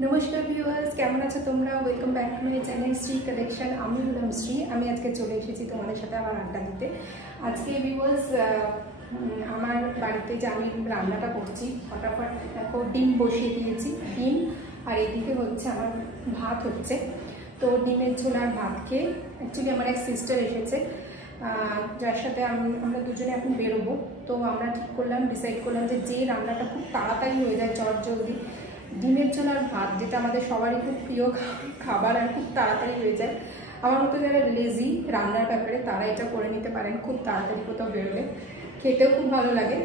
नमस्कार ভিউয়ার্স, কেমন আছো তোমরা? Welcome back to my channel Shri collection. আমি হলাম শ্রী। আমি আজকে চলে এসেছি তোমাদের সাথে আবার আড্ডা দিতে। আজকে ভিউয়ার্স আমার বাড়িতে যে আমি রান্নাটা করছি, ফটাফট দেখো ডিম বসিয়ে দিয়েছি, ডিম আর এদিকে হচ্ছে আমার ভাত হচ্ছে। তো ডিমের ঝোল আর ভাত খেয়ে অ্যাকচুয়ালি আমার এক সিস্টার এসেছে, যার সাথে আমরা দুজনে এখন বেরোবো। তো আমরা ঠিক করলাম, ডিসাইড করলাম যে রান্নাটা খুব তাড়াতাড়ি হয়ে যায়, চটজলদি, ডিমের ঝোল আর ভাত, যেটা আমাদের সবারই খুব প্রিয় খাবার আর খুব তাড়াতাড়ি হয়ে যায়। আমার মতো যারা লেজি রান্নার ব্যাপারে তারা এটা করে নিতে পারেন খুব তাড়াতাড়ি, কোথাও বেরোলে খেতেও খুব ভালো লাগে।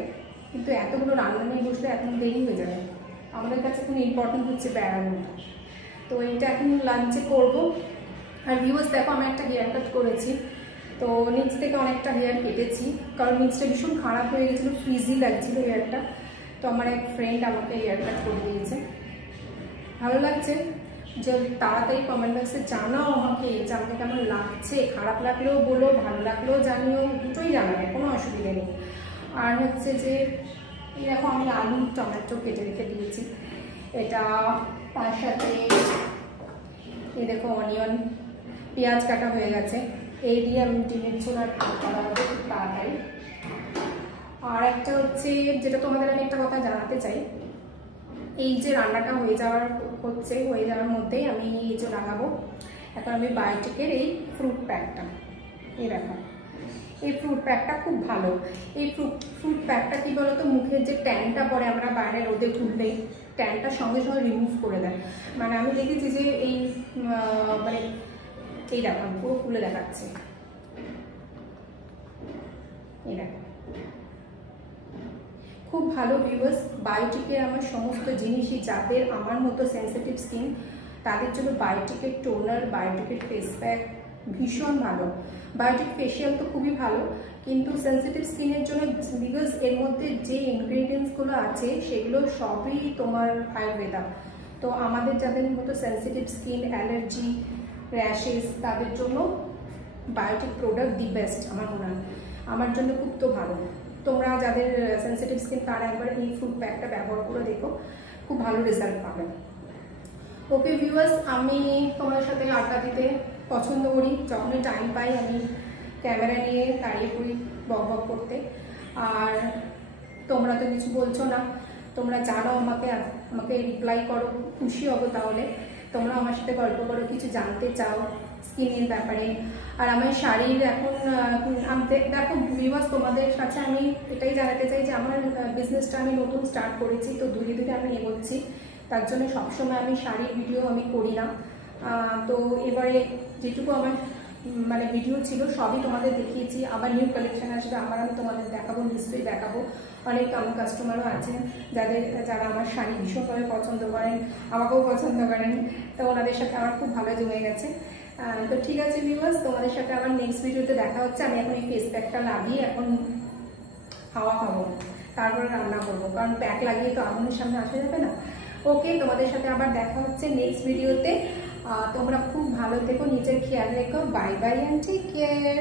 কিন্তু এতগুলো রান্না নিয়ে বসলে এখন দেরি হয়ে যাবে। আমাদের কাছে এখন ইম্পর্টেন্ট হচ্ছে বেড়ানোটা। তো এইটা এখন লাঞ্চে করবো। আর ভিউয়ার্স দেখো, আমি একটা হেয়ার কাট করেছি। তো নিচ থেকে অনেকটা হেয়ার কেটেছি, কারণ নিচটা ভীষণ খারাপ হয়ে গেছিলো, ফ্রিজি লাগছিলো হেয়ারটা। তো আমার এক ফ্রেন্ড আমাকে হেয়ার কাট করে দিয়েছে, ভালো লাগছে। যে তাড়াতাড়ি কমেন্ট বক্সে জানাও আমাকে যে আমাকে কেমন লাগছে, খারাপ লাগলেও বলো, ভালো লাগলেও জানিও, দুটোই জানাবে, কোনো অসুবিধা নেই। আর হচ্ছে যে দেখো আমি আলু টমেটো কেটে রেখে দিয়েছি, এটা তার সাথে এই দেখো অনিয়ন পেঁয়াজ কাটা হয়ে গেছে। এই দিয়ে আমি ডিমের ঝোল আর ভাত করা হবে খুব তাড়াতাড়ি। আর একটা হচ্ছে যেটা তোমাদের আমি একটা কথা জানাতে চাই, এই যে রান্নাটা হয়ে যাওয়ার মধ্যেই আমি এই যে লাগাবো এখন আমি বায়োটিকের এই ফ্রুট প্যাকটা। এই দেখো, এই ফ্রুট প্যাকটা খুব ভালো। এই ফ্রুট প্যাকটা কি বলতো, মুখের যে ট্যানটা পরে আমরা বাইরে রোদে ঘুরলেই ট্যানটা সঙ্গে সঙ্গে রিমুভ করে দেয়। মানে আমি দেখেছি যে এই মানে এই দেখো পুরো খুলে দেখাচ্ছে, এই দেখো খুব ভালো। ভিউয়ার্স বায়োটিকের আমার সমস্ত জিনিসই, যাদের আমার মতো সেন্সিটিভ স্কিন তাদের জন্য বায়োটিকের টোনার, বায়োটিকের ফেস প্যাক ভীষণ ভালো। বায়োটিক ফেশিয়াল তো খুবই ভালো, কিন্তু সেন্সিটিভ স্কিনের জন্য, বিকজ এর মধ্যে যে ইনগ্রিডিয়েন্টসগুলো আছে সেগুলো সবই তোমার আয়ুর্বেদা। তো আমাদের যাদের মতো সেন্সিটিভ স্কিন, অ্যালার্জি, র্যাশেস, তাদের জন্য বায়োটিক প্রোডাক্ট দি বেস্ট আমার মনে হয়। আমার জন্য খুব তো ভালো। তোমরা যাদের সেন্সিটিভ স্কিন তারা একবার এই ফ্রুট প্যাকটা ব্যবহার করে দেখো, খুব ভালো রেজাল্ট পাবেন। ওকে ভিউয়ার্স, আমি তোমার সাথে আড্ডা দিতে পছন্দ করি, যখনই টাইম পাই আমি ক্যামেরা নিয়ে দাঁড়িয়ে পড়ি বক বক করতে। আর তোমরা তো কিছু বলছো না, তোমরা জানো আমাকে রিপ্লাই করো, খুশি হবো। তাহলে তোমরা আমার সাথে গল্প করো, কিছু জানতে চাও স্কিনের ব্যাপারে। আর আমার শাড়ির এখন দেখো ভিউয়ার্স, তোমাদের কাছে আমি এটাই জানাতে চাই যে আমার বিজনেসটা আমি নতুন স্টার্ট করেছি, তো ধীরে ধীরে আমি এগোচ্ছি। তার জন্য সবসময় আমি শাড়ির ভিডিও আমি করি না। তো এবারে যেটুকু আমার মানে ভিডিও ছিল সবই তোমাদের দেখিয়েছি। আবার নিউ কালেকশন আসবে, আমি তোমাদের দেখাবো, নিশ্চয়ই দেখাবো। অনেক আমার কাস্টমারও আছেন যারা আমার শাড়ি ভীষণভাবে পছন্দ করেন, আমাকেও পছন্দ করেন। তো ওনাদের সাথে আমার খুব ভালো জমে গেছে। তো ঠিক আছে ভিউয়ার্স, তোমাদের সাথে আবার নেক্সট ভিডিওতে দেখা হচ্ছে। আমি এখন এই ফেস প্যাকটা লাগিয়ে এখন হাওয়া খাবো, তারপরে রান্না করবো, কারণ প্যাক লাগিয়ে তো আগুনের সামনে আসা যাবে না। ওকে, তোমাদের সাথে আবার দেখা হচ্ছে নেক্সট ভিডিওতে। তোমরা খুব ভালো থেকো, নিজের খেয়াল রেখো। Bye bye and take care.